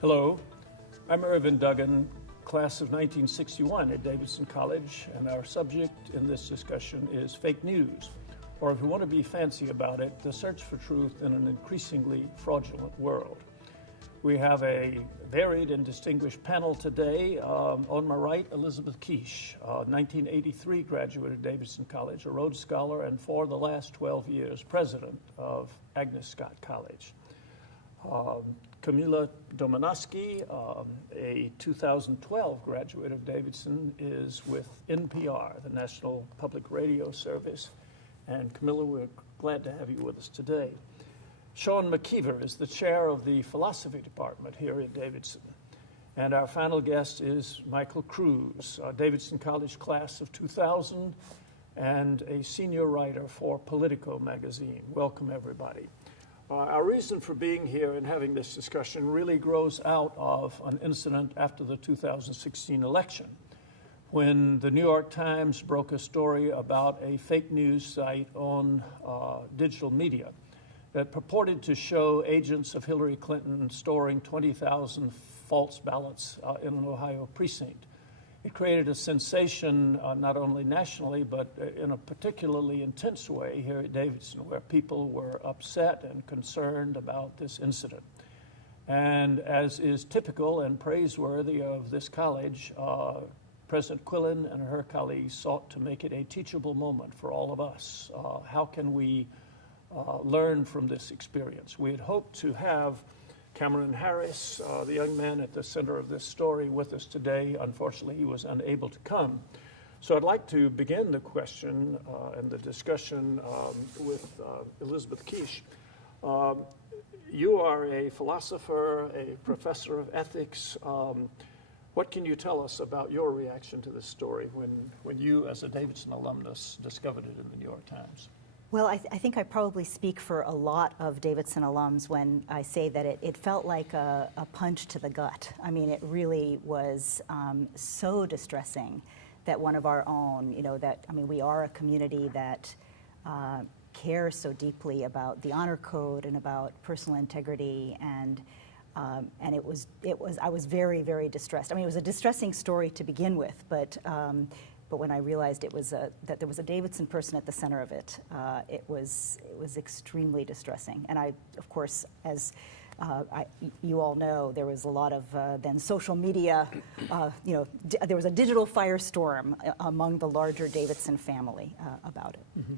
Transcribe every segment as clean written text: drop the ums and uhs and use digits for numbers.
Hello, I'm Ervin Duggan, class of 1961 at Davidson College, and our subject in this discussion is fake news, or if you want to be fancy about it, the search for truth in an increasingly fraudulent world. We have a varied and distinguished panel today. On my right, Elizabeth Quiche, 1983 graduate of Davidson College, a Rhodes Scholar, and for the last 12 years, president of Agnes Scott College. Camila Domonoske, a 2012 graduate of Davidson, is with NPR, the National Public Radio Service. And Camila, we're glad to have you with us today. Sean McKeever is the chair of the philosophy department here at Davidson. And our final guest is Michael Kruse, a Davidson College class of 2000 and a senior writer for POLITICO magazine. Welcome, everybody. Our reason for being here and having this discussion really grows out of an incident after the 2016 election, when the New York Times broke a story about a fake news site on digital media that purported to show agents of Hillary Clinton storing 20,000 false ballots in an Ohio precinct. It created a sensation not only nationally, but in a particularly intense way here at Davidson, where people were upset and concerned about this incident. And as is typical and praiseworthy of this college, President Quillen and her colleagues sought to make it a teachable moment for all of us. How can we learn from this experience? We had hoped to have Cameron Harris, the young man at the center of this story, with us today. Unfortunately, he was unable to come. So I'd like to begin the question and the discussion with Elizabeth Quiche. You are a philosopher, a professor of ethics. What can you tell us about your reaction to this story when you, as a Davidson alumnus, discovered it in the New York Times? Well, I think I probably speak for a lot of Davidson alums when I say that it felt like a punch to the gut. I mean, it really was so distressing that one of our own, we are a community that cares so deeply about the honor code and about personal integrity, and I was very, very distressed. I mean, it was a distressing story to begin with, but when I realized that there was a Davidson person at the center of it, it was extremely distressing. And I, of course, as you all know, there was a lot of then social media. There was a digital firestorm among the larger Davidson family about it. Mm-hmm.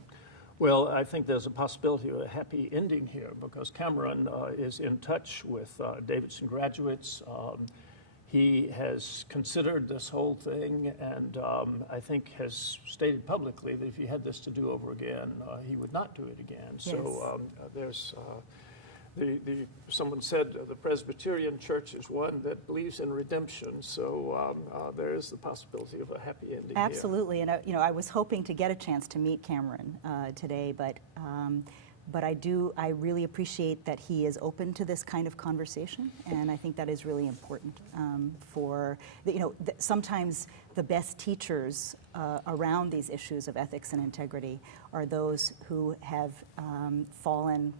Well, I think there's a possibility of a happy ending here because Cameron is in touch with Davidson graduates. He has considered this whole thing and I think has stated publicly that if he had this to do over again, he would not do it again. Yes. So there's, someone said the Presbyterian Church is one that believes in redemption, so there is the possibility of a happy ending. Absolutely, here. And I was hoping to get a chance to meet Cameron today, but I really appreciate that he is open to this kind of conversation, and I think that is really important sometimes the best teachers around these issues of ethics and integrity are those who have fallen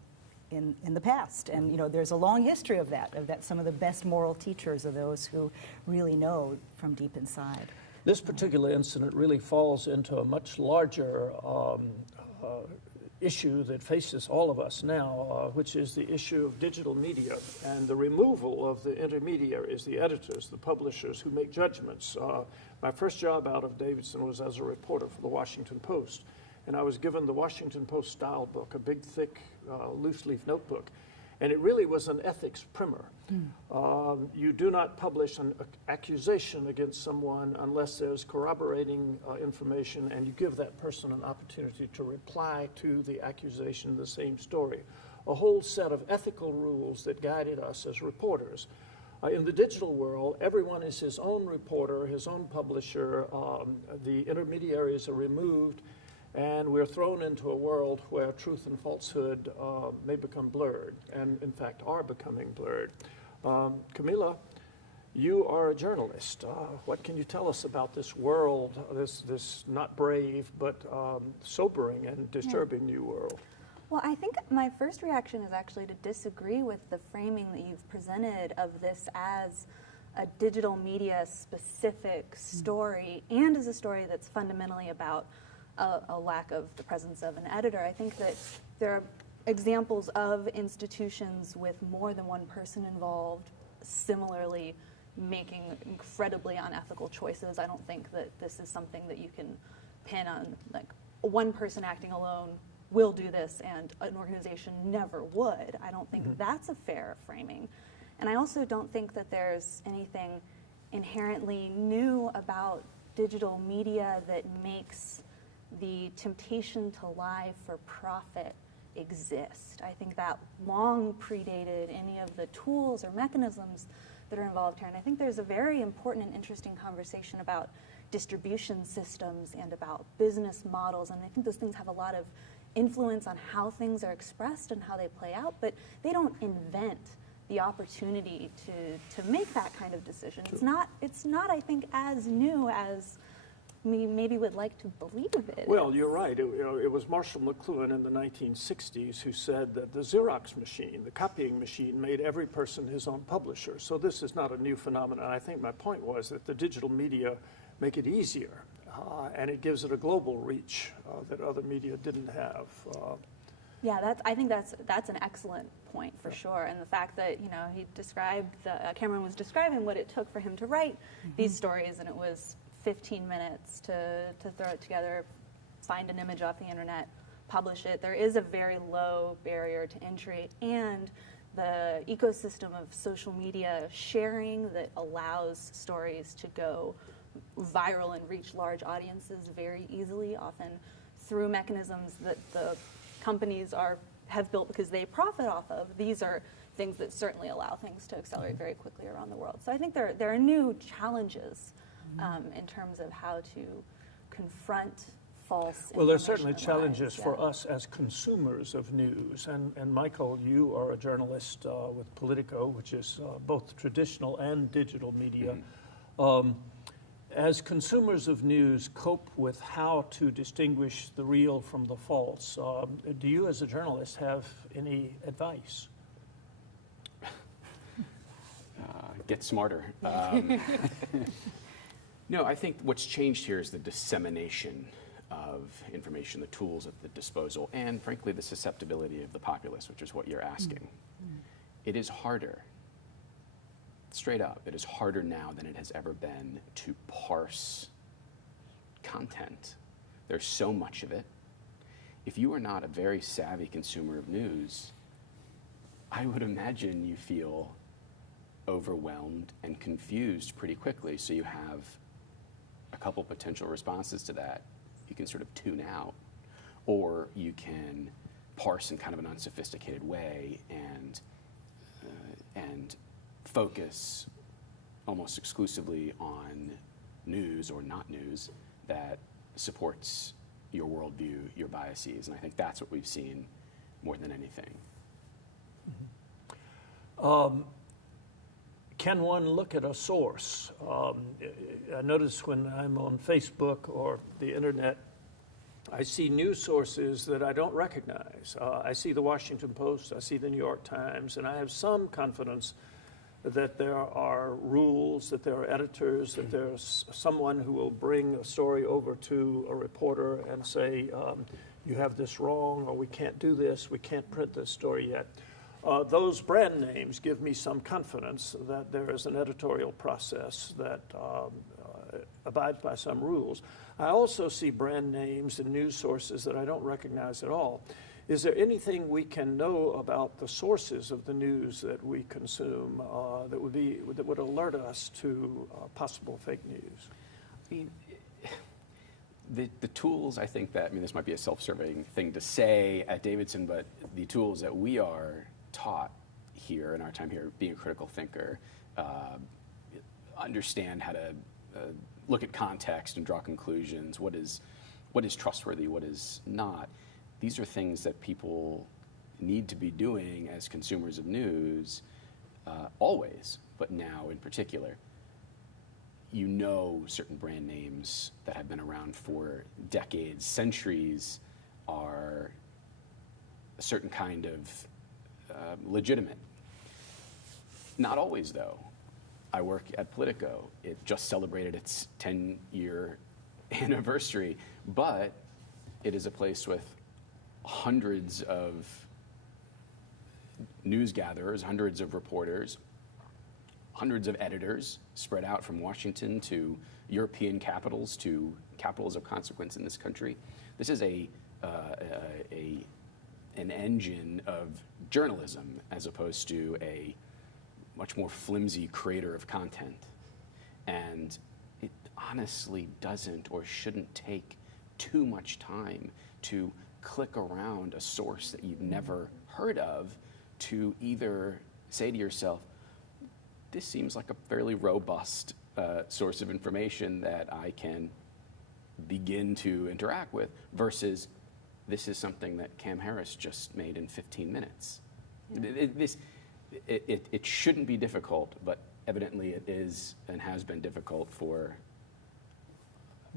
in the past. And there's a long history of that some of the best moral teachers are those who really know from deep inside. This particular incident really falls into a much larger issue that faces all of us now, which is the issue of digital media and the removal of the intermediaries, the editors, the publishers who make judgments. My first job out of Davidson was as a reporter for the Washington Post, and I was given the Washington Post style book, a big, thick, loose-leaf notebook, and it really was an ethics primer. You do not publish an accusation against someone unless there's corroborating information and you give that person an opportunity to reply to the accusation, the same story. A whole set of ethical rules that guided us as reporters. In the digital world, everyone is his own reporter, his own publisher. The intermediaries are removed, and we're thrown into a world where truth and falsehood may become blurred, and in fact are becoming blurred. Camila, you are a journalist. What can you tell us about this world, this not brave but sobering and disturbing new world? Well, I think my first reaction is actually to disagree with the framing that you've presented of this as a digital media specific story and as a story that's fundamentally about a lack of the presence of an editor. I think that there are examples of institutions with more than one person involved similarly making incredibly unethical choices. I don't think that this is something that you can pin on, like, one person acting alone will do this and an organization never would. I don't think that's a fair framing. And I also don't think that there's anything inherently new about digital media that makes the temptation to lie for profit exist. I think that long predated any of the tools or mechanisms that are involved here. And I think there's a very important and interesting conversation about distribution systems and about business models. And I think those things have a lot of influence on how things are expressed and how they play out, but they don't invent the opportunity to make that kind of decision. True. It's not, I think, as new as we maybe would like to believe it. Well, you're right. It was Marshall McLuhan in the 1960s who said that the Xerox machine, the copying machine, made every person his own publisher. So this is not a new phenomenon. I think my point was that the digital media make it easier, and it gives it a global reach that other media didn't have. Yeah, I think that's an excellent point for sure. And the fact that, he described, Cameron was describing what it took for him to write these stories, and it was 15 minutes to throw it together, find an image off the internet, publish it. There is a very low barrier to entry, and the ecosystem of social media sharing that allows stories to go viral and reach large audiences very easily, often through mechanisms that the companies have built because they profit off of. These are things that certainly allow things to accelerate very quickly around the world. So I think there are new challenges in terms of how to confront false Well, there's certainly information and lies. challenges for us as consumers of news. And Michael, you are a journalist with Politico, which is both traditional and digital media. As consumers of news cope with how to distinguish the real from the false, do you as a journalist have any advice? Get smarter. No, I think what's changed here is the dissemination of information, the tools at the disposal, and frankly, the susceptibility of the populace, which is what you're asking. It is harder. Straight up, it is harder now than it has ever been to parse content. There's so much of it. If you are not a very savvy consumer of news, I would imagine you feel overwhelmed and confused pretty quickly. So you have a couple potential responses to that. You can sort of tune out, or you can parse in kind of an unsophisticated way and focus almost exclusively on news or not news that supports your worldview, your biases. And I think that's what we've seen more than anything. Can one look at a source? I notice when I'm on Facebook or the internet, I see news sources that I don't recognize. I see the Washington Post, I see the New York Times, and I have some confidence that there are rules, that there are editors, that there's someone who will bring a story over to a reporter and say, you have this wrong, or we can't do this, we can't print this story yet. Those brand names give me some confidence that there is an editorial process that abides by some rules. I also see brand names and news sources that I don't recognize at all. Is there anything we can know about the sources of the news that we consume that would alert us to possible fake news? I mean, the tools, I think that, this might be a self-serving thing to say at Davidson, but the tools that we are taught here in our time here, being a critical thinker, understand how to look at context and draw conclusions, what is trustworthy, what is not. These are things that people need to be doing as consumers of news always, but now in particular. You know, certain brand names that have been around for decades, centuries, are a certain kind of legitimate. Not always, though. I work at Politico. It just celebrated its 10-year anniversary, but it is a place with hundreds of news gatherers, hundreds of reporters, hundreds of editors spread out from Washington to European capitals to capitals of consequence in this country. This is an engine of journalism as opposed to a much more flimsy creator of content. And it honestly doesn't or shouldn't take too much time to click around a source that you've never heard of to either say to yourself, this seems like a fairly robust source of information that I can begin to interact with, versus this is something that Cam Harris just made in 15 minutes. It shouldn't be difficult, but evidently it is and has been difficult for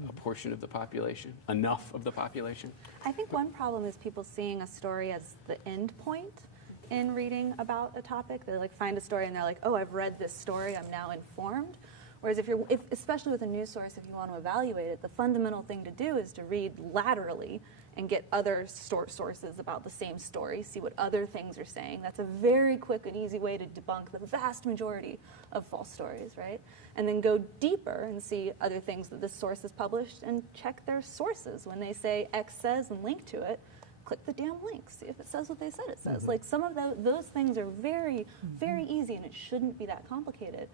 a portion of the population, enough of the population. I think one problem is people seeing a story as the end point in reading about a topic. They find a story and they're like, oh, I've read this story, I'm now informed. Whereas if especially with a news source, if you want to evaluate it, the fundamental thing to do is to read laterally and get other sources about the same story, see what other things are saying. That's a very quick and easy way to debunk the vast majority of false stories, right? And then go deeper and see other things that this source has published and check their sources. When they say X says and link to it, click the damn link, see if it says what they said it says. Some of those things are very, very easy, and it shouldn't be that complicated.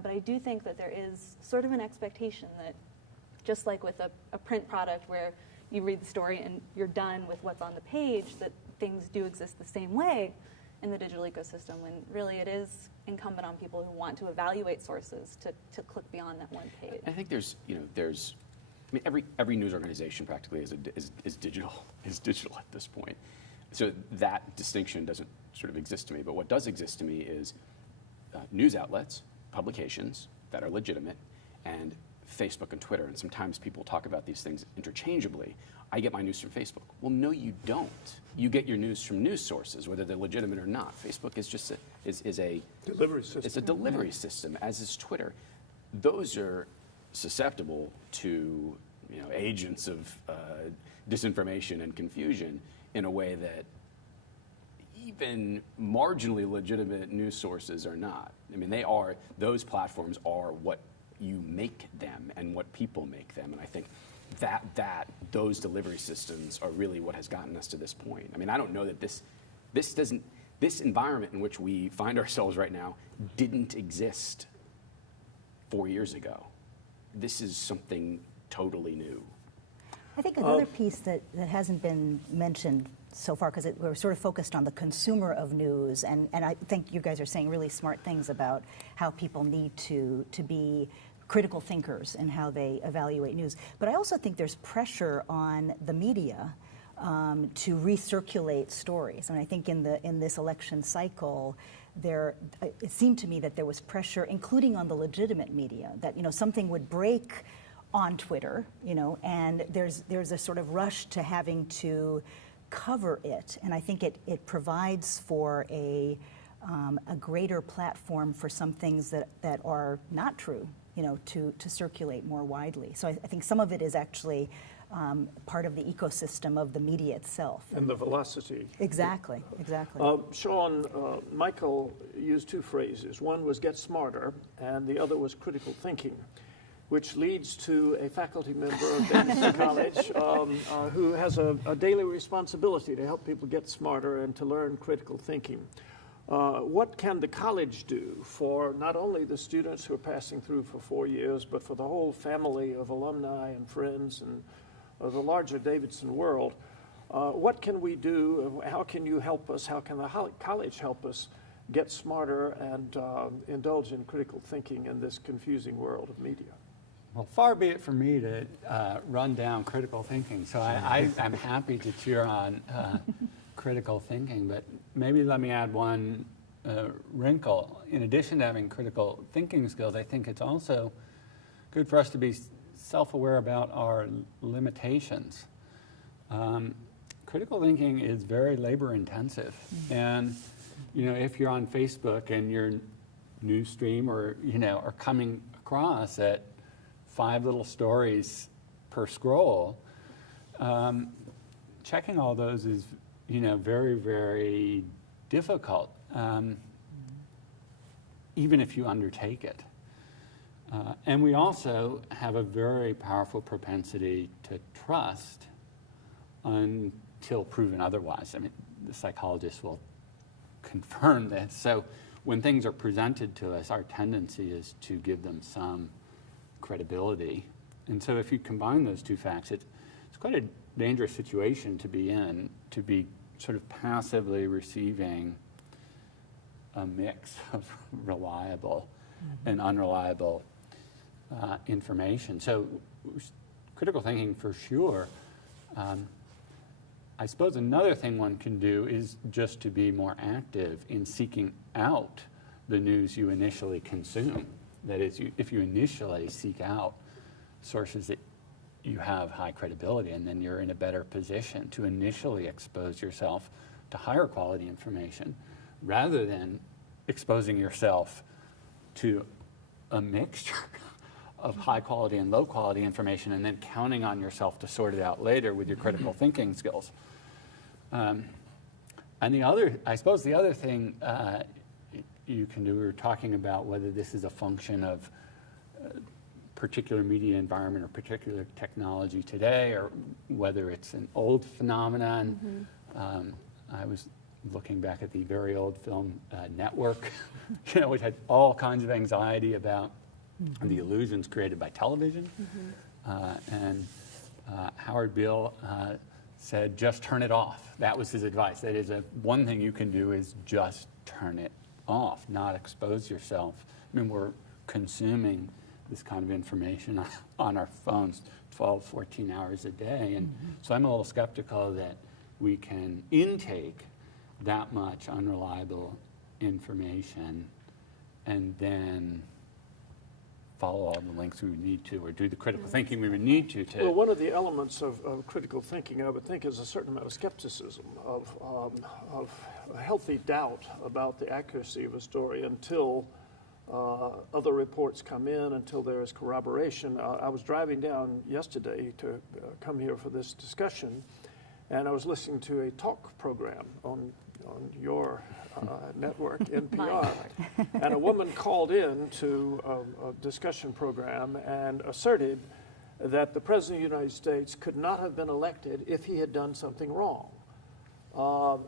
But I do think that there is sort of an expectation that, just like with a print product where you read the story and you're done with what's on the page, that things do exist the same way in the digital ecosystem, when really it is incumbent on people who want to evaluate sources to click beyond that one page. I think there's every news organization practically is digital at this point. So that distinction doesn't sort of exist to me. But what does exist to me is news outlets, publications that are legitimate, and Facebook and Twitter. And sometimes people talk about these things interchangeably. I get my news from Facebook. Well, no, you don't. You get your news from news sources, whether they're legitimate or not. Facebook is just a Delivery system. It's a delivery system, as is Twitter. Those are susceptible to agents of disinformation and confusion in a way that even marginally legitimate news sources are not. I mean, those platforms are what you make them and what people make them. And I think that those delivery systems are really what has gotten us to this point. I mean, I don't know that this environment in which we find ourselves right now didn't exist 4 years ago. This is something totally new. I think another piece that hasn't been mentioned so far, because we're sort of focused on the consumer of news, and I think you guys are saying really smart things about how people need to be critical thinkers and how they evaluate news. But I also think there's pressure on the media to recirculate stories. And I think in this election cycle, it seemed to me that there was pressure, including on the legitimate media, that something would break on Twitter, and there's a sort of rush to having to cover it. And I think it provides for a greater platform for some things that are not true, to circulate more widely. So I think some of it is actually part of the ecosystem of the media itself. And the velocity. Exactly. Sean, Michael used two phrases. One was get smarter, and the other was critical thinking, which leads to a faculty member of Agnes College who has a daily responsibility to help people get smarter and to learn critical thinking. What can the college do for not only the students who are passing through for 4 years, but for the whole family of alumni and friends and the larger Davidson world? What can we do? How can you help us? How can the college help us get smarter and indulge in critical thinking in this confusing world of media? Well, far be it from me to run down critical thinking. So I'm happy to cheer on critical thinking, but maybe let me add one wrinkle. In addition to having critical thinking skills, I think it's also good for us to be self-aware about our limitations. critical thinking is very labor intensive. And, if you're on Facebook and your news stream are coming across at 5 little stories per scroll, checking all those is, very, very difficult, even if you undertake it. And we also have a very powerful propensity to trust until proven otherwise. I mean, the psychologists will confirm this. So when things are presented to us, our tendency is to give them some credibility. And so if you combine those two facts, it's quite a dangerous situation to be in, to be sort of passively receiving a mix of reliable and unreliable information. So critical thinking for sure. I suppose another thing one can do is just to be more active in seeking out the news you initially consume. That is, if you initially seek out sources that you have high credibility, and then you're in a better position to initially expose yourself to higher quality information rather than exposing yourself to a mixture of high quality and low quality information and then counting on yourself to sort it out later with your critical thinking skills. And I suppose the other thing you can do, we were talking about whether this is a function of particular media environment or particular technology today, or whether it's an old phenomenon. I was looking back at the very old film Network, which had all kinds of anxiety about the illusions created by television. And Howard Beale said, just turn it off. That was his advice. That is, one thing you can do is just turn it off, not expose yourself. I mean, we're consuming this kind of information on our phones 12, 14 hours a day. And so I'm a little skeptical that we can intake that much unreliable information and then follow all the links we would need to, or do the critical thinking we would need to. Well, one of the elements of critical thinking, I would think, is a certain amount of skepticism, of a healthy doubt about the accuracy of a story until other reports come in, until there is corroboration. I was driving down yesterday to come here for this discussion, and I was listening to a talk program on your network, NPR, and a woman called in to a discussion program and asserted that the President of the United States could not have been elected if he had done something wrong,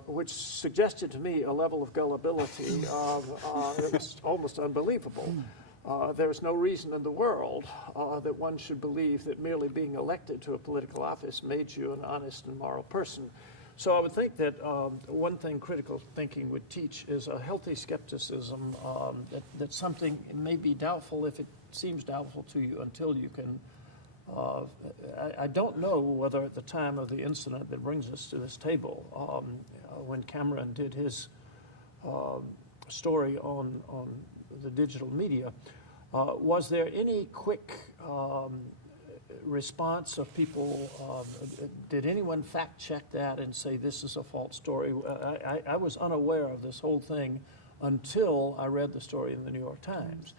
which suggested to me a level of gullibility that was almost unbelievable. There's no reason in the world that one should believe that merely being elected to a political office made you an honest and moral person. So I would think that one thing critical thinking would teach is a healthy skepticism that something may be doubtful if it seems doubtful to you until you can. I don't know whether at the time of the incident that brings us to this table, when Cameron did his story on the digital media, was there any quick response of people? Did anyone fact check that and say this is a false story? I was unaware of this whole thing until I read the story in the New York Times.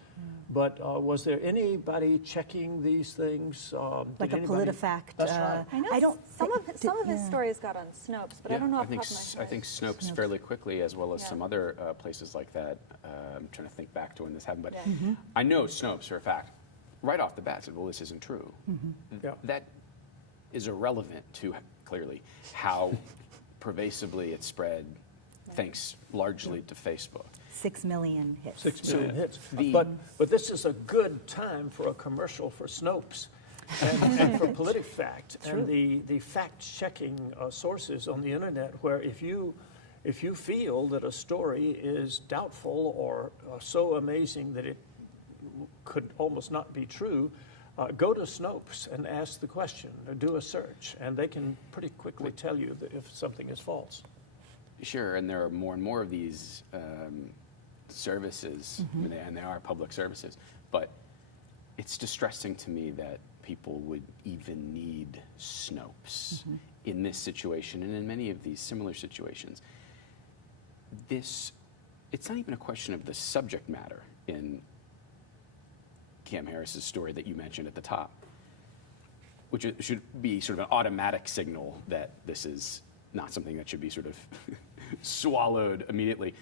But was there anybody checking these things? Like a PolitiFact? That's right. I know some of his stories got on Snopes, but I don't know off the top of my head. I think Snopes fairly quickly, as well as some other places like that. I'm trying to think back to when this happened, but I know Snopes for a fact. Right off the bat said, well, this isn't true. Yeah. That is irrelevant to, clearly, how pervasively it spread, thanks largely to Facebook. 6 million hits. 6 million hits. The- But this is a good time for a commercial for Snopes and for PolitiFact and the fact-checking sources on the internet, where if you feel that a story is doubtful or so amazing that it could almost not be true, go to Snopes and ask the question, or do a search, and they can pretty quickly tell you that if something is false. Sure, and there are more and more of these services, and they are public services, but it's distressing to me that people would even need Snopes in this situation and in many of these similar situations. It's not even a question of the subject matter in Cam Harris's story that you mentioned at the top, which should be sort of an automatic signal that this is not something that should be sort of swallowed immediately.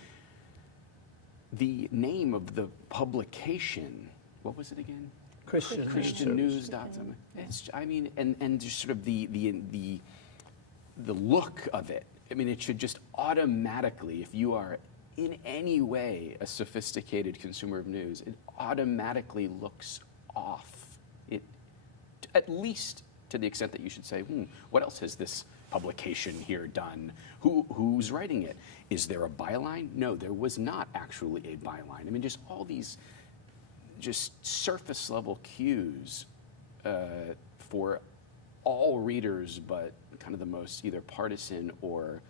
The name of the publication, what was it again? Christian News. It's, I mean, and just sort of the look of it. I mean, it should just automatically, if you are in any way a sophisticated consumer of news, it automatically looks off. It, at least to the extent that you should say, what else has this publication here done? Who's writing it? Is there a byline? No, there was not actually a byline. I mean, just all these just surface level cues for all readers, but kind of the most either partisan or,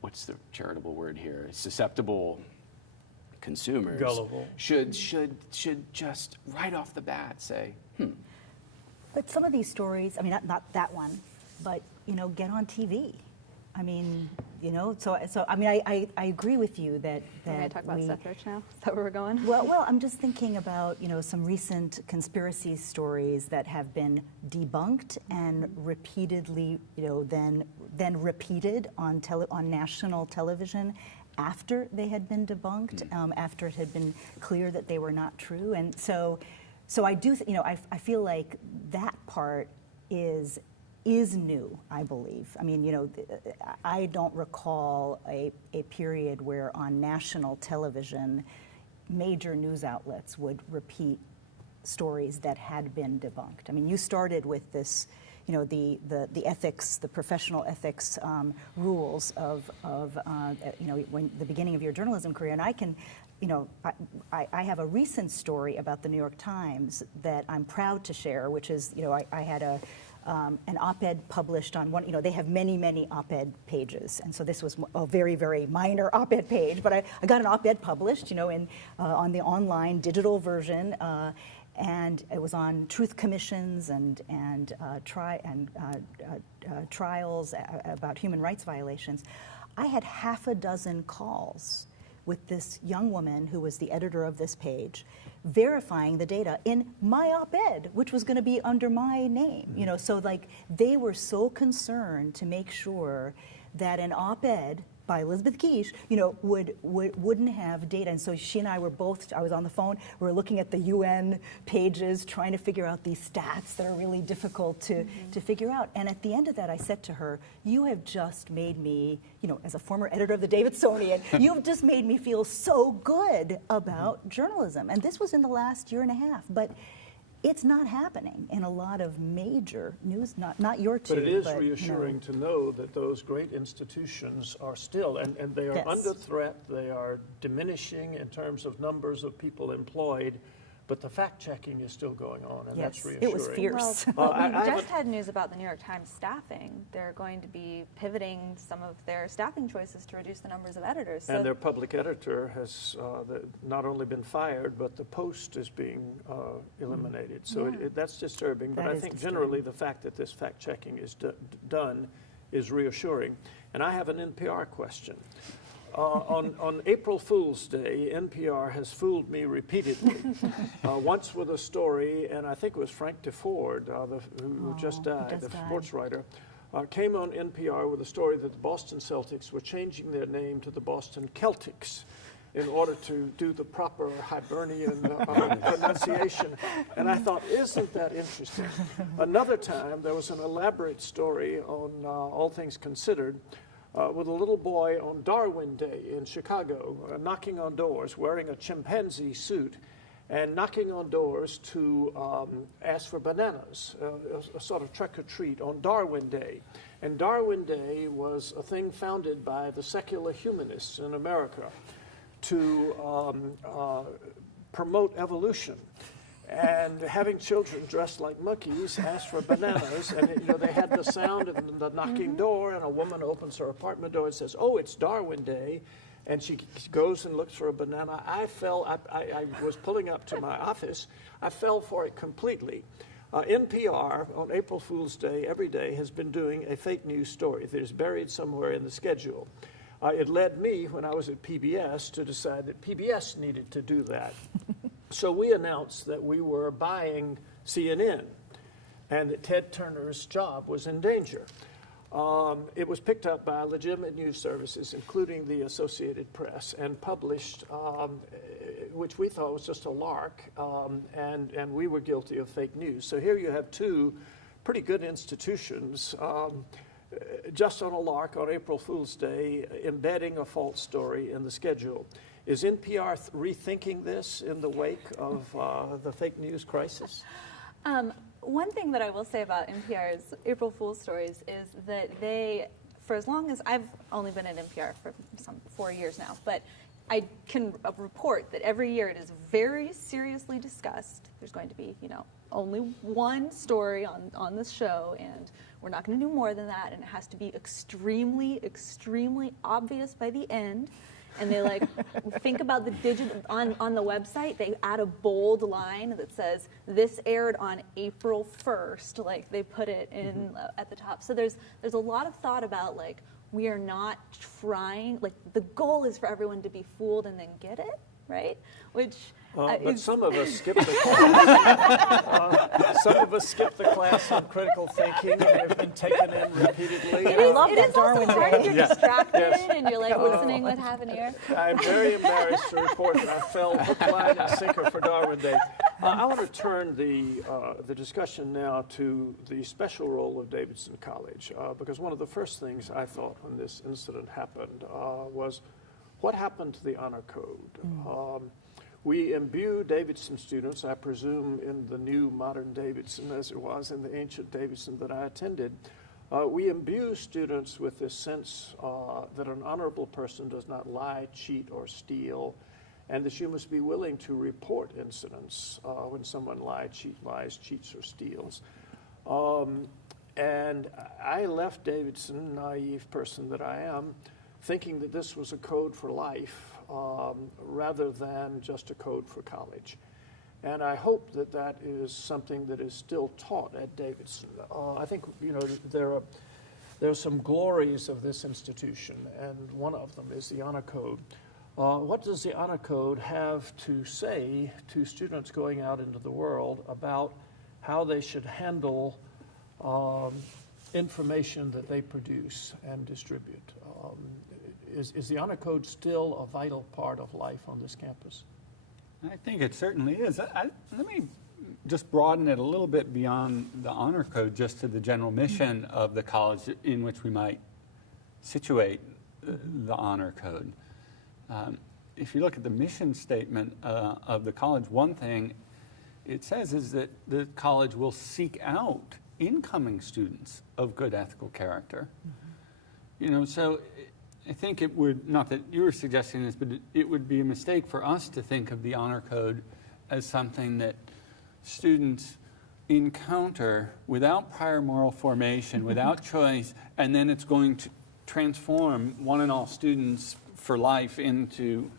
what's the charitable word here, susceptible consumers Gullible. should just right off the bat say, But some of these stories, I mean, not that one, but, get on TV. I mean, so I mean, I agree with you that We're going to talk about Seth Rich now? Is that where we're going? Well, I'm just thinking about, some recent conspiracy stories that have been debunked and repeatedly, then repeated on national television after they had been debunked, after it had been clear that they were not true. And so I do, I feel like that part is new, I believe. I mean, I don't recall a period where on national television, major news outlets would repeat stories that had been debunked. I mean, you started with this, the ethics, the professional ethics rules of when the beginning of your journalism career, and I can. I have a recent story about the New York Times that I'm proud to share, which is, I had an op-ed published on one, they have many, many op-ed pages. And so this was a very, very minor op-ed page, but I got an op-ed published, on the online digital version, and it was on truth commissions and trials about human rights violations. I had half a dozen calls with this young woman who was the editor of this page, verifying the data in my op-ed, which was going to be under my name. So like they were so concerned to make sure that an op-ed by Elizabeth Quiche, wouldn't have data. And so she and I were both, I was on the phone, we were looking at the UN pages, trying to figure out these stats that are really difficult to figure out. And at the end of that, I said to her, you have just made me, as a former editor of the Davidsonian, you've just made me feel so good about journalism. And this was in the last year and a half. But it's not happening in a lot of major news, not your two. But it is reassuring to know that those great institutions are still, and they are under threat, they are diminishing in terms of numbers of people employed, but the fact-checking is still going on, and that's reassuring. It was fierce. Well, we just had news about the New York Times staffing. They're going to be pivoting some of their staffing choices to reduce the numbers of editors. And their public editor has not only been fired, but the post is being eliminated. So that's disturbing. But I think generally the fact that this fact-checking is done is reassuring. And I have an NPR question. On April Fool's Day, NPR has fooled me repeatedly. Once with a story, and I think it was Frank DeFord, who just died, the sports writer, came on NPR with a story that the Boston Celtics were changing their name to the Boston Celtics in order to do the proper Hibernian pronunciation. And I thought, isn't that interesting? Another time, there was an elaborate story on All Things Considered, with a little boy on Darwin Day in Chicago, knocking on doors, wearing a chimpanzee suit, and knocking on doors to ask for bananas, a sort of trick-or-treat on Darwin Day. And Darwin Day was a thing founded by the secular humanists in America to promote evolution. And having children dressed like monkeys ask for bananas, and they had the sound of the knocking door, and a woman opens her apartment door and says, "Oh, it's Darwin Day," and she goes and looks for a banana. I was pulling up to my office. I fell for it completely. NPR on April Fool's Day every day has been doing a fake news story that is buried somewhere in the schedule. It led me, when I was at PBS, to decide that PBS needed to do that. So we announced that we were buying CNN and that Ted Turner's job was in danger. It was picked up by legitimate news services, including the Associated Press, and published, which we thought was just a lark, and we were guilty of fake news. So here you have two pretty good institutions just on a lark on April Fool's Day, embedding a false story in the schedule. Is NPR rethinking this in the wake of the fake news crisis? One thing that I will say about NPR's April Fool's stories is that they, for as long as I've only been at NPR for 4 years now, but I can report that every year it is very seriously discussed. There's going to be, only one story on this show, and we're not going to do more than that, and it has to be extremely, extremely obvious by the end. And they think about the digital, on the website, they add a bold line that says, this aired on April 1st, they put it in at the top. So there's a lot of thought about, we are not trying, the goal is for everyone to be fooled and then get it, right? Which but some of us skip the class. Some of us skip the class on critical thinking and have been taken in repeatedly. It is also hard if you're distracted and you're listening what happened here. I'm very embarrassed to report that I fell hook, line, and sinker for Darwin Day. I want to turn the discussion now to the special role of Davidson College, because one of the first things I thought when this incident happened was, what happened to the honor code? We imbue Davidson students, I presume in the new modern Davidson as it was in the ancient Davidson that I attended, we imbue students with this sense that an honorable person does not lie, cheat, or steal, and that you must be willing to report incidents when someone lies, cheats, or steals. And I left Davidson, naive person that I am, thinking that this was a code for life rather than just a code for college. And I hope that that is something that is still taught at Davidson. I think, there are some glories of this institution, and one of them is the honor code. What does the honor code have to say to students going out into the world about how they should handle information that they produce and distribute? Is the honor code still a vital part of life on this campus? I think it certainly is. Let me just broaden it a little bit beyond the honor code, just to the general mission of the college in which we might situate the honor code. If you look at the mission statement of the college, one thing it says is that the college will seek out incoming students of good ethical character. So I think it would, not that you were suggesting this, but it would be a mistake for us to think of the honor code as something that students encounter without prior moral formation, without choice, and then it's going to transform one and all students for life into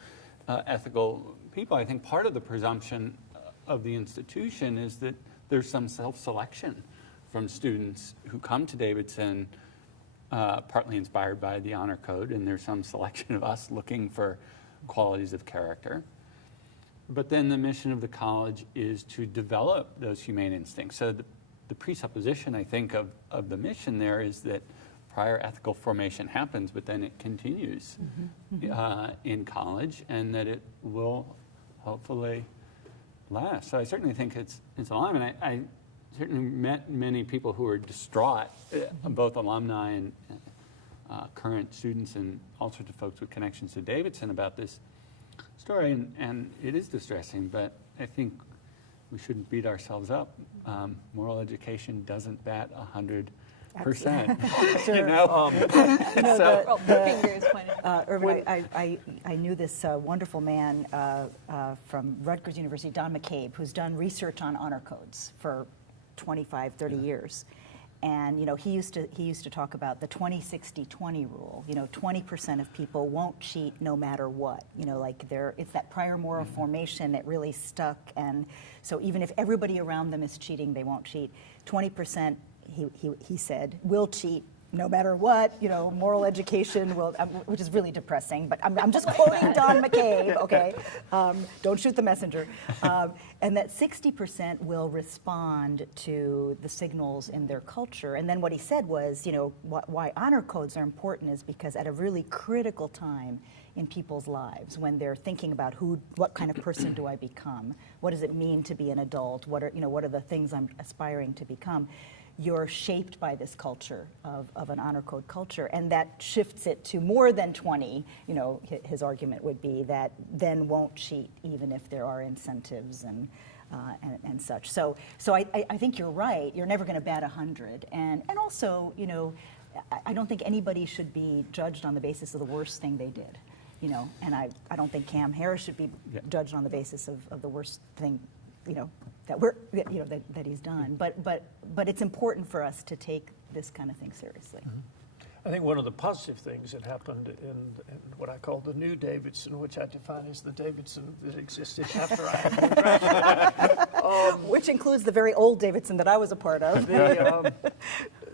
ethical people. I think part of the presumption of the institution is that there's some self-selection from students who come to Davidson, partly inspired by the honor code, and there's some selection of us looking for qualities of character. But then the mission of the college is to develop those humane instincts. So the presupposition, I think, of the mission there is that prior ethical formation happens, but then it continues in college, and that it will hopefully last. So I certainly think it's alive, and I certainly met many people who are distraught, both alumni and current students and all sorts of folks with connections to Davidson about this story, and it is distressing, but I think we shouldn't beat ourselves up. Moral education doesn't bat 100%. Fingers pointed. Ervin, I knew this wonderful man from Rutgers University, Don McCabe, who's done research on honor codes for 25, 30 years. And he used to talk about the 20-60-20 rule. 20% of people won't cheat no matter what. It's that prior moral formation that really stuck, and so even if everybody around them is cheating, they won't cheat. 20%, he said, will cheat no matter what. Moral education will, which is really depressing. But I'm just quoting Don McCabe. Okay, don't shoot the messenger. And that 60% will respond to the signals in their culture. And then what he said was, why honor codes are important is because at a really critical time in people's lives, when they're thinking about what kind of person do I become, what does it mean to be an adult, what are the things I'm aspiring to become, you're shaped by this culture of an honor code culture, and that shifts it to more than 20. His argument would be that then won't cheat even if there are incentives and such. So I think you're right. You're never going to bat 100, and also I don't think anybody should be judged on the basis of the worst thing they did. And I don't think Cam Harris should be judged on the basis of the worst thing that he's done. But it's important for us to take this kind of thing seriously. I think one of the positive things that happened in what I call the new Davidson, which I define as the Davidson that existed after I had been graduated. Which includes the very old Davidson that I was a part of.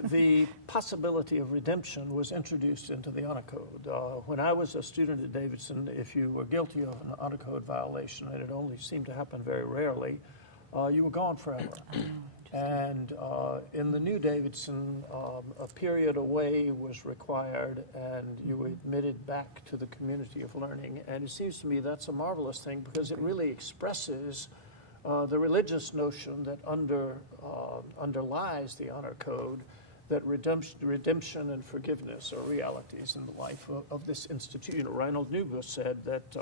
The possibility of redemption was introduced into the honor code. When I was a student at Davidson, if you were guilty of an honor code violation, and it only seemed to happen very rarely, you were gone forever. And in the new Davidson, a period away was required, and you were admitted back to the community of learning. And it seems to me that's a marvelous thing, because it really expresses the religious notion that underlies the honor code, that redemption and forgiveness are realities in the life of this institution. Reinhold Niebuhr said that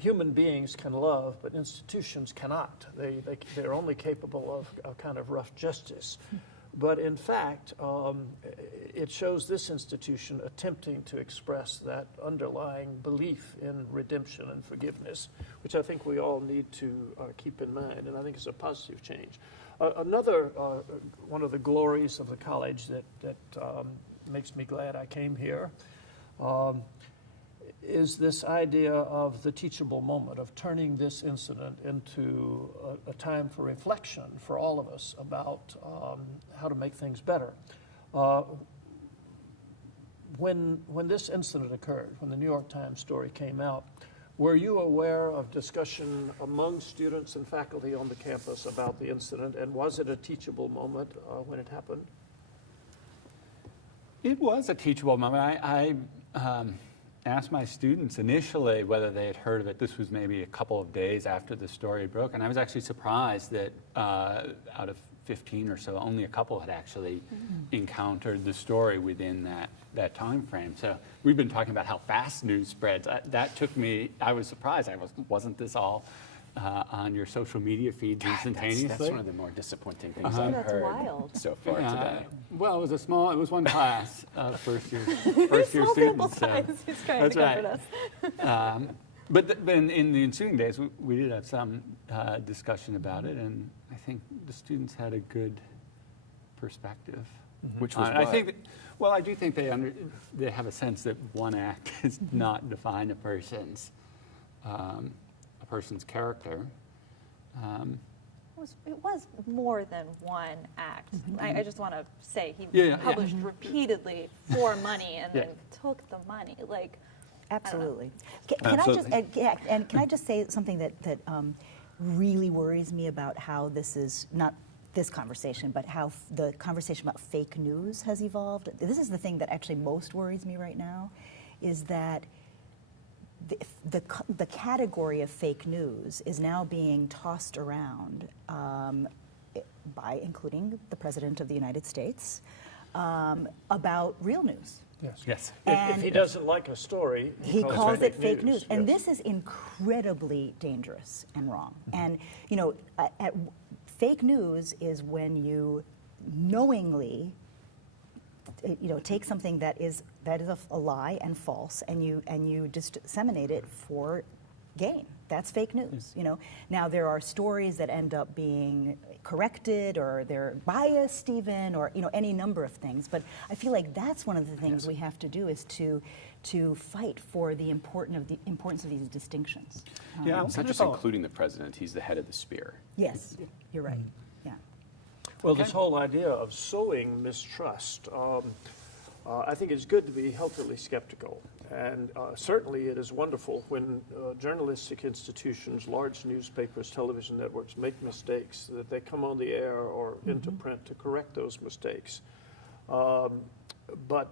human beings can love, but institutions cannot. They're only capable of a kind of rough justice. But in fact, it shows this institution attempting to express that underlying belief in redemption and forgiveness, which I think we all need to keep in mind, and I think it's a positive change. Another one of the glories of the college that makes me glad I came here is this idea of the teachable moment, of turning this incident into a time for reflection for all of us about how to make things better. When this incident occurred, when the New York Times story came out, were you aware of discussion among students and faculty on the campus about the incident, and was it a teachable moment when it happened? It was a teachable moment. I asked my students initially whether they had heard of it. This was maybe a couple of days after the story broke, and I was actually surprised that out of 15 or so, only a couple had actually encountered the story within that time frame. So we've been talking about how fast news spreads. That took me, I was surprised. Wasn't this all on your social media feeds instantaneously? That's one of the more disappointing things I've That's heard wild. so far today. Well, it was one class of first year Small sample students. size. He's trying That's to comfort right. us. But then in the ensuing days, we did have some discussion about it, and I think the students had a good perspective. Which was I think, I do think they have a sense that one act does not define a person's character. It was more than one act. I just want to say he published repeatedly for money and then took the money. Absolutely. Can I just say something that really worries me about how this is not this conversation, but how the conversation about fake news has evolved. This is the thing that actually most worries me right now, is that the category of fake news is now being tossed around by including the President of the United States about real news. Yes. If he doesn't like a story, he calls it fake news. And this is incredibly dangerous and wrong. And, fake news is when you knowingly, take something that is a lie and false, and you disseminate it for gain. That's fake news, you know. Now there are stories that end up being corrected, or they're biased even, or, you know, any number of things. But I feel like that's one of the things we have to do, is to fight for the importance of these distinctions. Yeah, It's not just including the president, he's the head of the spear. Yes, you're right. Yeah. Well, this whole idea of sowing mistrust, I think it's good to be healthily skeptical. And certainly it is wonderful when journalistic institutions, large newspapers, television networks make mistakes, that they come on the air or into print to correct those mistakes. But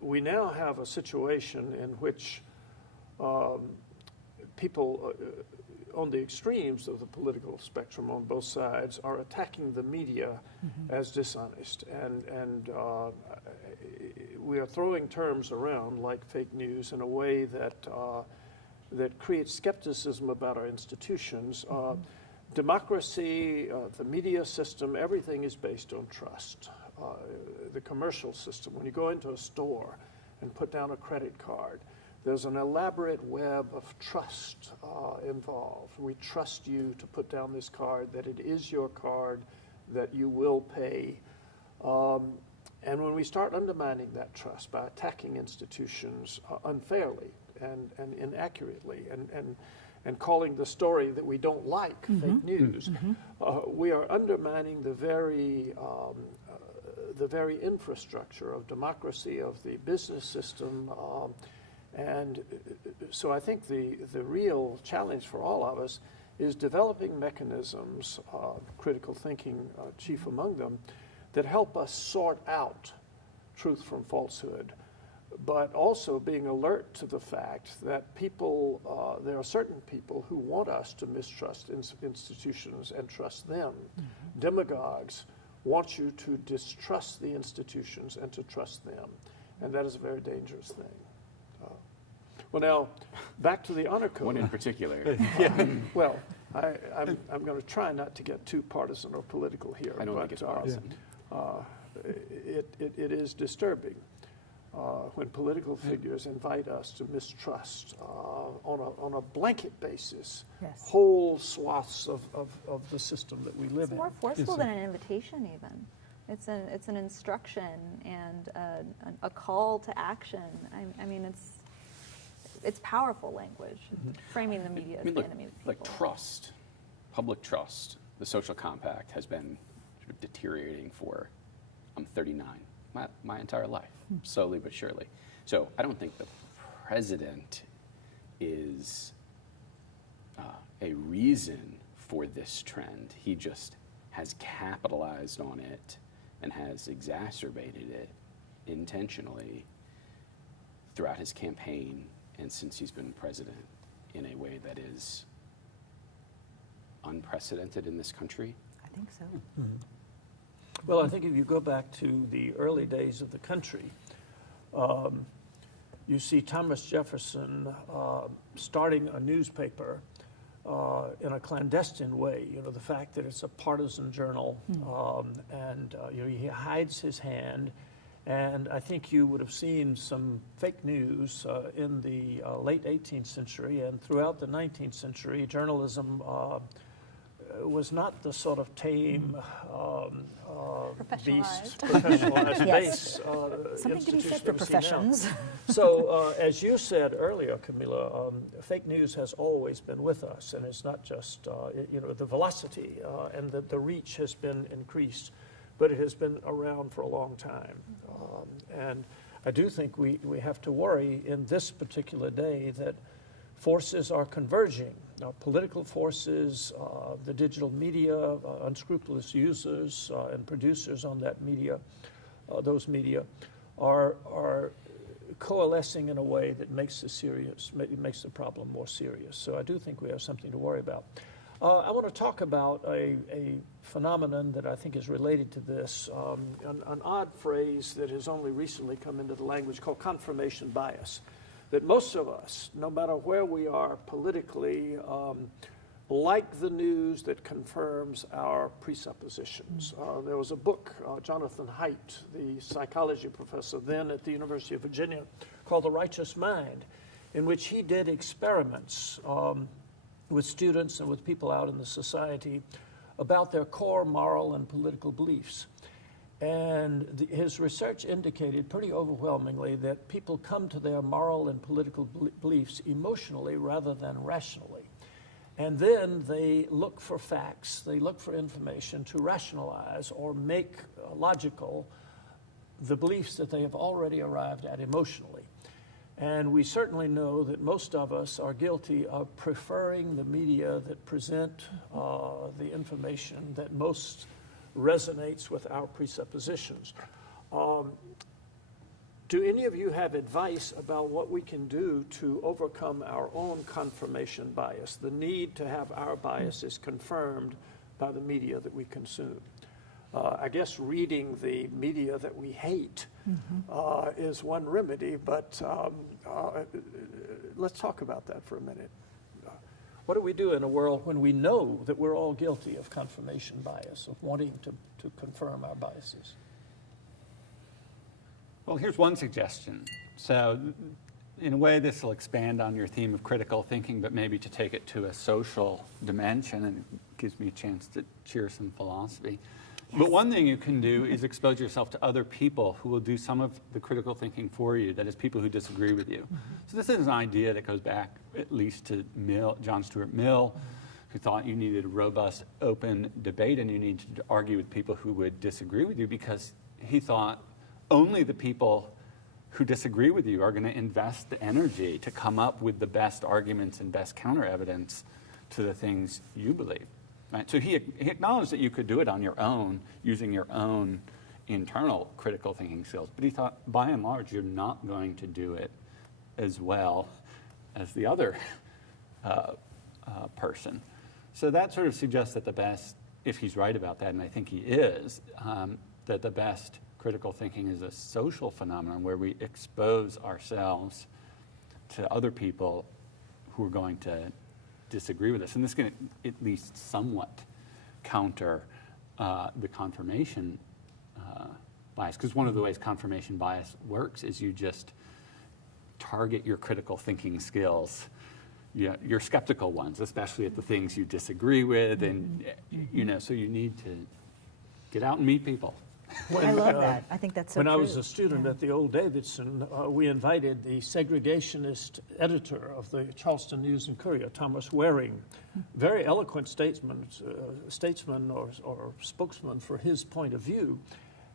we now have a situation in which people on the extremes of the political spectrum on both sides are attacking the media as dishonest. And we are throwing terms around like fake news in a way that that creates skepticism about our institutions. Democracy, the media system, everything is based on trust. The commercial system, when you go into a store and put down a credit card, there's an elaborate web of trust involved. We trust you to put down this card, that it is your card, that you will pay. And when we start undermining that trust by attacking institutions unfairly and inaccurately and calling the story that we don't like fake news, we are undermining the very infrastructure of democracy, of the business system. And so I think the real challenge for all of us is developing mechanisms, critical thinking chief among them, that help us sort out truth from falsehood, but also being alert to the fact that people, there are certain people who want us to mistrust institutions and trust them. Demagogues want you to distrust the institutions and to trust them, and that is a very dangerous thing. Well, now, back to the honor code. One in particular. Well, I'm going to try not to get too partisan or political here. I don't think it's partisan. It is disturbing when political figures invite us to mistrust on a blanket basis whole swaths of the system that we live It's in. more forceful than an invitation, even. It's an instruction and a call to action. I mean, it's powerful language, framing the media as the enemy of people. Like trust, public trust, the social compact has been sort of deteriorating for, I'm 39, my entire life, slowly but surely. So I don't think the president is a reason for this trend. He just has capitalized on it and has exacerbated it intentionally throughout his campaign and since he's been president, in a way that is unprecedented in this country. I think so. Well, I think if you go back to the early days of the country, you see Thomas Jefferson starting a newspaper in a clandestine way. You know, the fact that it's a partisan journal, and you know, he hides his hand. And I think you would have seen some fake news in the late 18th century and throughout the 19th century. Journalism was not the sort of tame, beast, professionalized base Something to be said institution for that we see now. professions. So, as you said earlier, Camila, fake news has always been with us, and it's not just you know, the velocity and the reach has been increased, but it has been around for a long time. And I do think we have to worry in this particular day that forces are converging. Now, political forces, the digital media, unscrupulous users and producers on that media, those media, are coalescing in a way that makes makes the problem more serious. So I do think we have something to worry about. I want to talk about a phenomenon that I think is related to this, an odd phrase that has only recently come into the language called confirmation bias, that most of us, no matter where we are politically, like the news that confirms our presuppositions. There was a book, Jonathan Haidt, the psychology professor then at the University of Virginia, called The Righteous Mind, in which he did experiments with students and with people out in the society about their core moral and political beliefs. And his research indicated pretty overwhelmingly that people come to their moral and political beliefs emotionally rather than rationally. And then they look for facts, they look for information to rationalize or make logical the beliefs that they have already arrived at emotionally. And we certainly know that most of us are guilty of preferring the media that present the information that most resonates with our presuppositions. Do any of you have advice about what we can do to overcome our own confirmation bias, the need to have our biases confirmed by the media that we consume? I guess reading the media that we hate is one remedy, but let's talk about that for a minute. What do we do in a world when we know that we're all guilty of confirmation bias, of wanting to confirm our biases? Well, here's one suggestion. So in a way, this will expand on your theme of critical thinking, but maybe to take it to a social dimension, and it gives me a chance to cheer some philosophy. But one thing you can do is expose yourself to other people who will do some of the critical thinking for you, that is, people who disagree with you. So this is an idea that goes back at least to John Stuart Mill, who thought you needed a robust, open debate and you needed to argue with people who would disagree with you, because he thought only the people who disagree with you are going to invest the energy to come up with the best arguments and best counter evidence to the things you believe. Right? So he acknowledged that you could do it on your own, using your own internal critical thinking skills. But he thought, by and large, you're not going to do it as well as the other person. So that sort of suggests that the best, if he's right about that, and I think he is, that the best critical thinking is a social phenomenon where we expose ourselves to other people who are going to disagree with us. And this can at least somewhat counter the confirmation bias, because one of the ways confirmation bias works is you just target your critical thinking skills, your skeptical ones, especially at the things you disagree with, and so you need to get out and meet people. I love that. I think that's so When true. I was a student at the old Davidson, we invited the segregationist editor of the Charleston News and Courier, Thomas Waring, very eloquent statesman or spokesman for his point of view.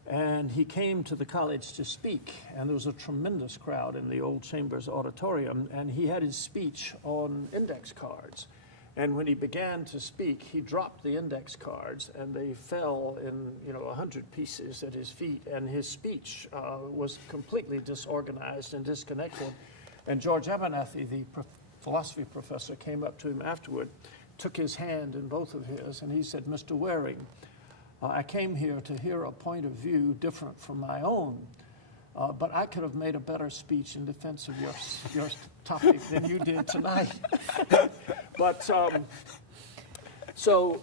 And he came to the college to speak, and there was a tremendous crowd in the old Chambers Auditorium, and he had his speech on index cards. And when he began to speak, he dropped the index cards, and they fell in 100 pieces at his feet, and his speech was completely disorganized and disconnected. And George Abernathy, the philosophy professor, came up to him afterward, took his hand in both of his, and he said, "Mr. Waring, I came here to hear a point of view different from my own, but I could have made a better speech in defense of your topic than you did tonight." But so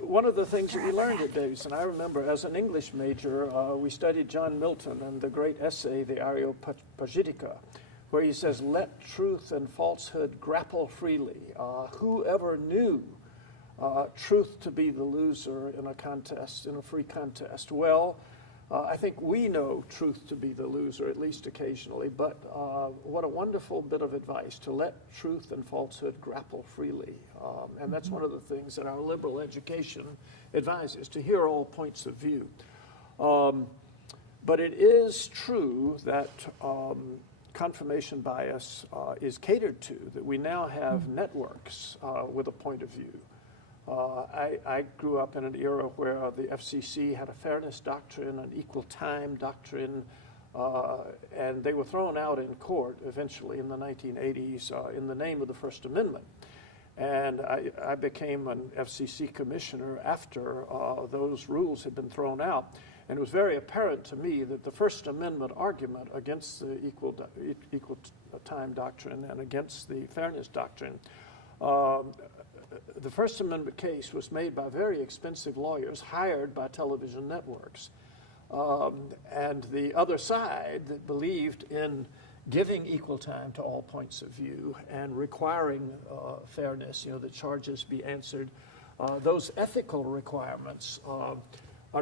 one of the things that we learned at Davidson, I remember as an English major, we studied John Milton and the great essay, the Areopagitica, where he says, "Let truth and falsehood grapple freely. Whoever knew truth to be the loser in a contest, in a free contest?" Well, I think we know truth to be the loser, at least occasionally, but what a wonderful bit of advice, to let truth and falsehood grapple freely. And that's one of the things that our liberal education advises, to hear all points of view. But it is true that confirmation bias is catered to, that we now have networks with a point of view. I grew up in an era where the FCC had a fairness doctrine, an equal time doctrine, and they were thrown out in court eventually in the 1980s in the name of the First Amendment. And I became an FCC commissioner after those rules had been thrown out. And it was very apparent to me that the First Amendment argument against the equal time doctrine and against the fairness doctrine, the First Amendment case was made by very expensive lawyers hired by television networks. And the other side that believed in giving equal time to all points of view and requiring fairness, that charges be answered, those ethical requirements are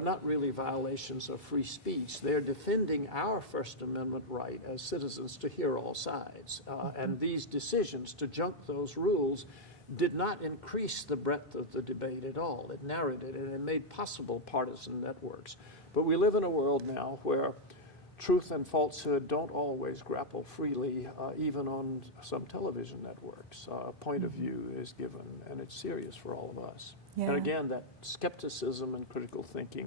not really violations of free speech. They're defending our First Amendment right as citizens to hear all sides. And these decisions to junk those rules did not increase the breadth of the debate at all. It narrowed it, and it made possible partisan networks. But we live in a world now where truth and falsehood don't always grapple freely, even on some television networks. A point of view is given, and it's serious for all of us. Yeah. And again, that skepticism and critical thinking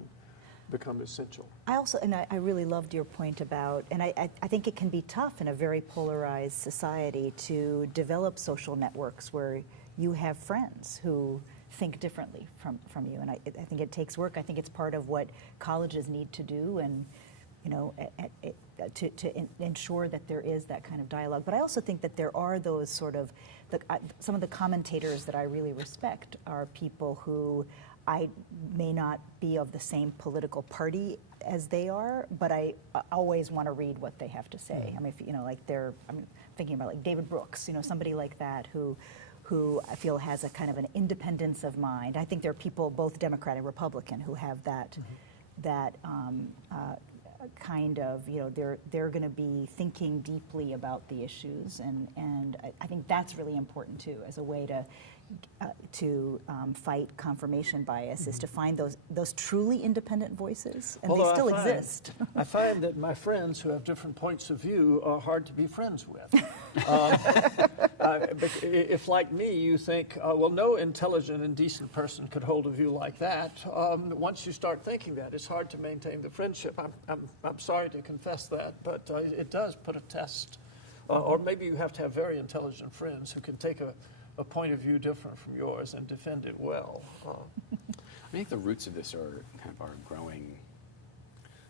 become essential. I really loved your point about, and I think it can be tough in a very polarized society to develop social networks where you have friends who think differently from you. And I think it takes work. I think it's part of what colleges need to do, and to ensure that there is that kind of dialogue. But I also think that there are those sort of, some of the commentators that I really respect are people who I may not be of the same political party as they are, but I always want to read what they have to say. I mean, I'm thinking about like David Brooks, somebody like that who I feel has a kind of an independence of mind. I think there are people, both Democrat and Republican, who have that kind of, they're going to be thinking deeply about the issues, and I think that's really important too, as a way to fight confirmation bias, is to find those truly independent voices, and Although they still exist. I find that my friends who have different points of view are hard to be friends with. If, like me, you think, well, no intelligent and decent person could hold a view like that, once you start thinking that, it's hard to maintain the friendship. I'm sorry to confess that, but it does put a test. Or maybe you have to have very intelligent friends who can take a point of view different from yours and defend it well. I think the roots of this are kind of our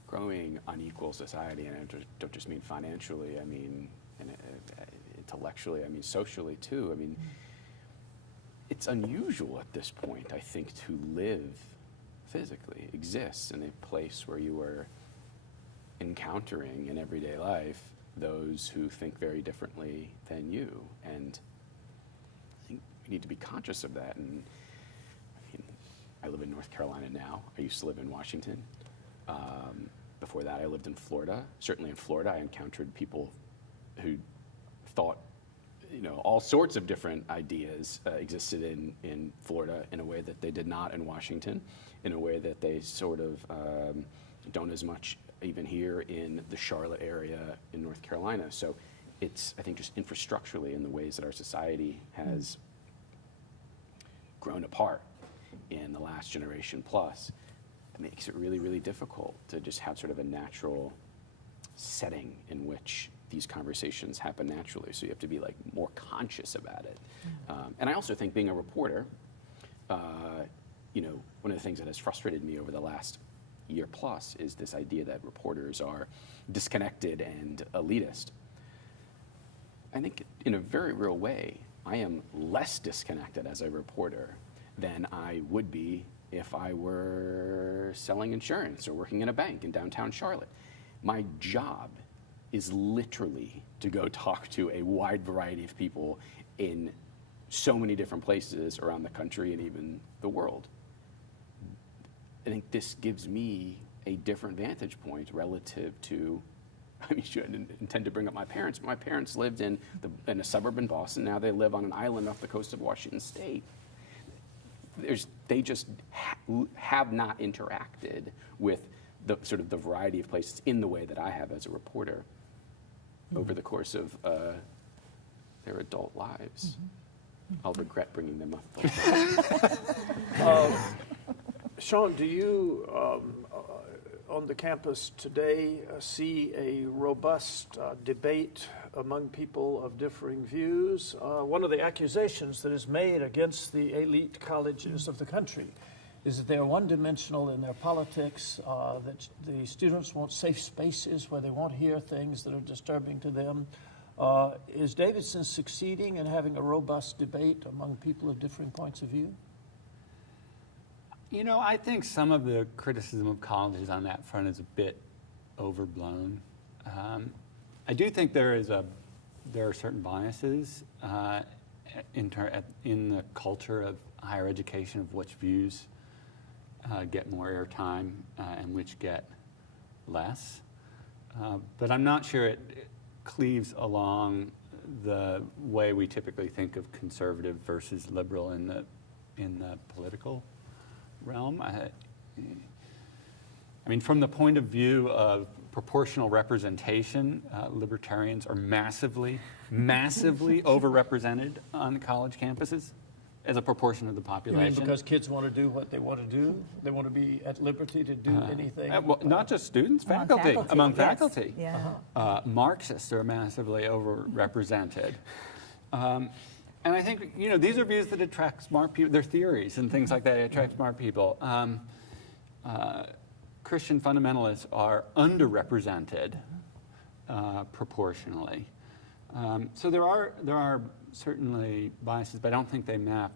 growing unequal society, and I don't just mean financially. I mean, intellectually. I mean, socially too. I mean, it's unusual at this point, I think, to live physically, exist in a place where you are encountering in everyday life those who think very differently than you, and I think we need to be conscious of that. And I live in North Carolina now. I used to live in Washington. Before that, I lived in Florida. Certainly in Florida, I encountered people who thought, all sorts of different ideas existed in Florida in a way that they did not in Washington, in a way that they sort of don't as much even here in the Charlotte area in North Carolina. So it's, I think, just infrastructurally in the ways that our society has grown apart in the last generation plus, it makes it really, really difficult to just have sort of a natural setting in which these conversations happen naturally. So you have to be more conscious about it. And I also think being a reporter, one of the things that has frustrated me over the last year plus is this idea that reporters are disconnected and elitist. I think in a very real way, I am less disconnected as a reporter than I would be if I were selling insurance or working in a bank in downtown Charlotte. My job is literally to go talk to a wide variety of people in so many different places around the country and even the world. I think this gives me a different vantage point relative to, I didn't intend to bring up my parents, but my parents lived in a suburb in Boston. Now they live on an island off the coast of Washington State. They just have not interacted with the sort of the variety of places in the way that I have as a reporter over the course of their adult lives. I'll regret bringing them up. Sean, do you, on the campus today, see a robust debate among people of differing views? One of the accusations that is made against the elite colleges of the country is that they're one-dimensional in their politics, that the students want safe spaces where they won't hear things that are disturbing to them. Is Davidson succeeding in having a robust debate among people of differing points of view? I think some of the criticism of colleges on that front is a bit overblown. I do think there are certain biases in the culture of higher education of which views get more airtime and which get less. But I'm not sure it cleaves along the way we typically think of conservative versus liberal in the political realm. I mean, from the point of view of proportional representation, libertarians are massively overrepresented on college campuses as a proportion of the You population. mean because kids want to do what they want to do? They want to be at liberty to do anything? Well, not just students, Among faculty. Among yes. faculty. Yeah. Marxists are massively overrepresented. And I think, these are views that attract smart people. They're theories and things like that attract smart people. Christian fundamentalists are underrepresented proportionally. So there are certainly biases, but I don't think they map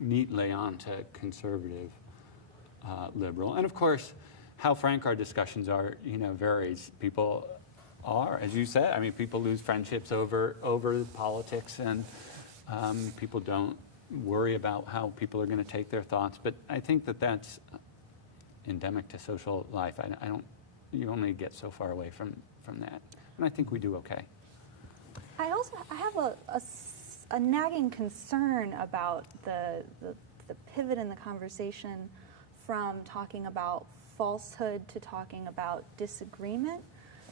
neatly onto conservative liberal. And of course, how frank our discussions are, varies. People are, as you said, I mean, people lose friendships over politics, and people don't worry about how people are going to take their thoughts. But I think that's endemic to social life. I don't. You only get so far away from that, and I think we do okay. I have a nagging concern about the pivot in the conversation from talking about falsehood to talking about disagreement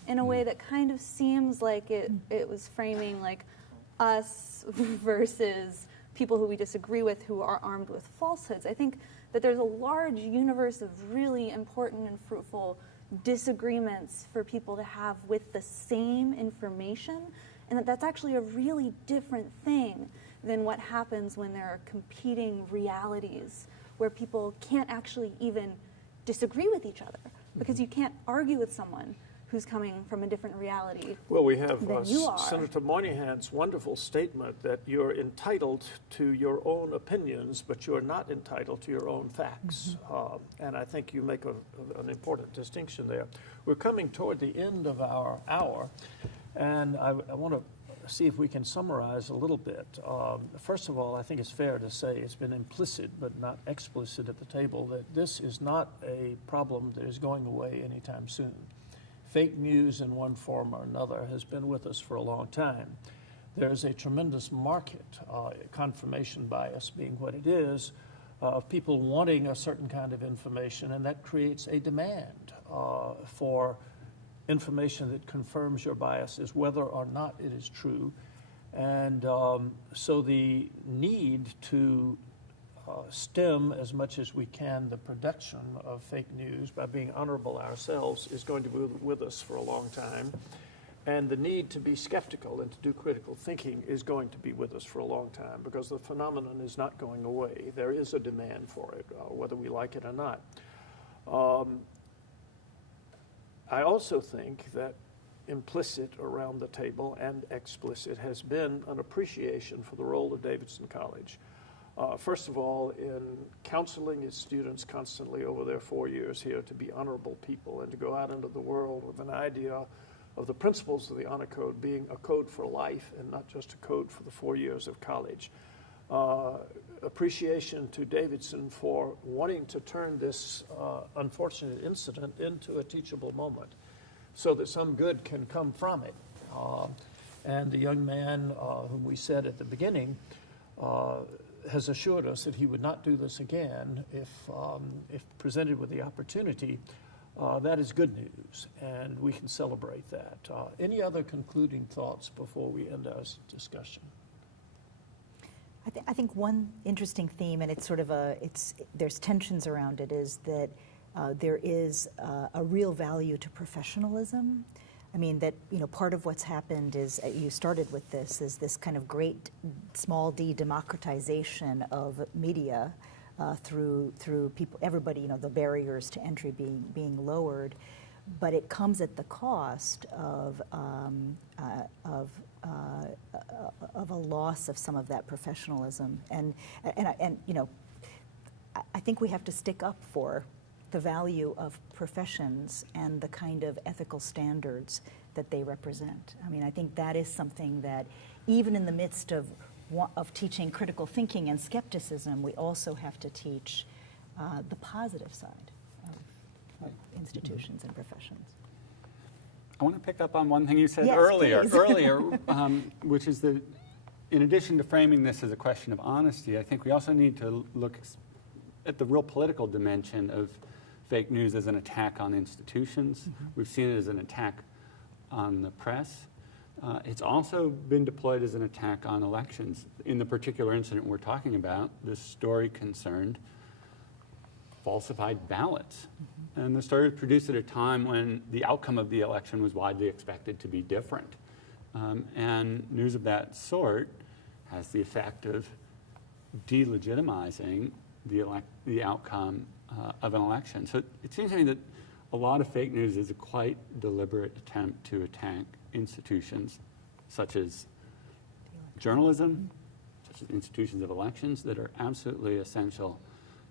in a way that kind of seems like it was framing like us versus people who we disagree with who are armed with falsehoods. I think that there's a large universe of really important and fruitful disagreements for people to have with the same information, and that's actually a really different thing than what happens when there are competing realities where people can't actually even disagree with each other because you can't argue with someone who's coming from a different reality. Well, we have than you are. Senator Moynihan's wonderful statement that you're entitled to your own opinions, but you're not entitled to your own facts. And I think you make an important distinction there. We're coming toward the end of our hour, and I want to see if we can summarize a little bit. First of all, I think it's fair to say it's been implicit but not explicit at the table that this is not a problem that is going away anytime soon. Fake news in one form or another has been with us for a long time. There's a tremendous market, confirmation bias being what it is, of people wanting a certain kind of information, and that creates a demand for information that confirms your biases, whether or not it is true. And so the need to stem as much as we can the production of fake news by being honorable ourselves is going to be with us for a long time. And the need to be skeptical and to do critical thinking is going to be with us for a long time because the phenomenon is not going away. There is a demand for it, whether we like it or not. I also think that implicit around the table and explicit has been an appreciation for the role of Davidson College. First of all, in counseling its students constantly over their 4 years here to be honorable people and to go out into the world with an idea of the principles of the honor code being a code for life and not just a code for the 4 years of college. Appreciation to Davidson for wanting to turn this unfortunate incident into a teachable moment so that some good can come from it. And the young man whom we said at the beginning has assured us that he would not do this again if presented with the opportunity. That is good news, and we can celebrate that. Any other concluding thoughts before we end our discussion? I think one interesting theme, and it's sort of there's tensions around it, is that there is a real value to professionalism. I mean, that, part of what's happened is, you started with this, is this kind of great small d democratization of media through people, everybody, the barriers to entry being lowered, but it comes at the cost of a loss of some of that professionalism. And I think we have to stick up for the value of professions and the kind of ethical standards that they represent. I mean, I think that is something that even in the midst of teaching critical thinking and skepticism, we also have to teach the positive side of institutions and professions. I want to pick up on one thing you said Yes, earlier, please. Which is that in addition to framing this as a question of honesty, I think we also need to look at the real political dimension of fake news as an attack on institutions. Mm-hmm. We've seen it as an attack on the press. It's also been deployed as an attack on elections. In the particular incident we're talking about, this story concerned falsified ballots. Mm-hmm. And the story was produced at a time when the outcome of the election was widely expected to be different. And news of that sort has the effect of delegitimizing the outcome of an election. So it seems to me that a lot of fake news is a quite deliberate attempt to attack institutions such as journalism, such as institutions of elections that are absolutely essential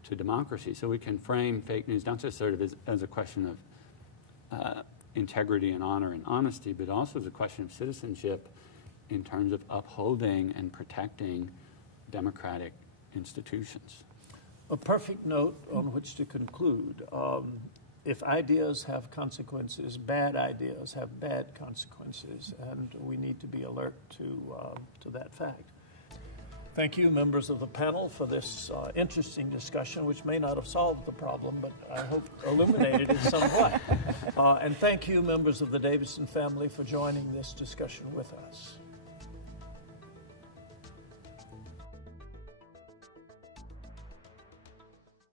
to democracy. So we can frame fake news not just sort of as a question of integrity and honor and honesty, but also as a question of citizenship in terms of upholding and protecting democratic institutions. A perfect note on which to conclude. If ideas have consequences, bad ideas have bad consequences, and we need to be alert to that fact. Thank you, members of the panel, for this interesting discussion, which may not have solved the problem, but I hope illuminated it somewhat. And thank you, members of the Davidson family, for joining this discussion with us.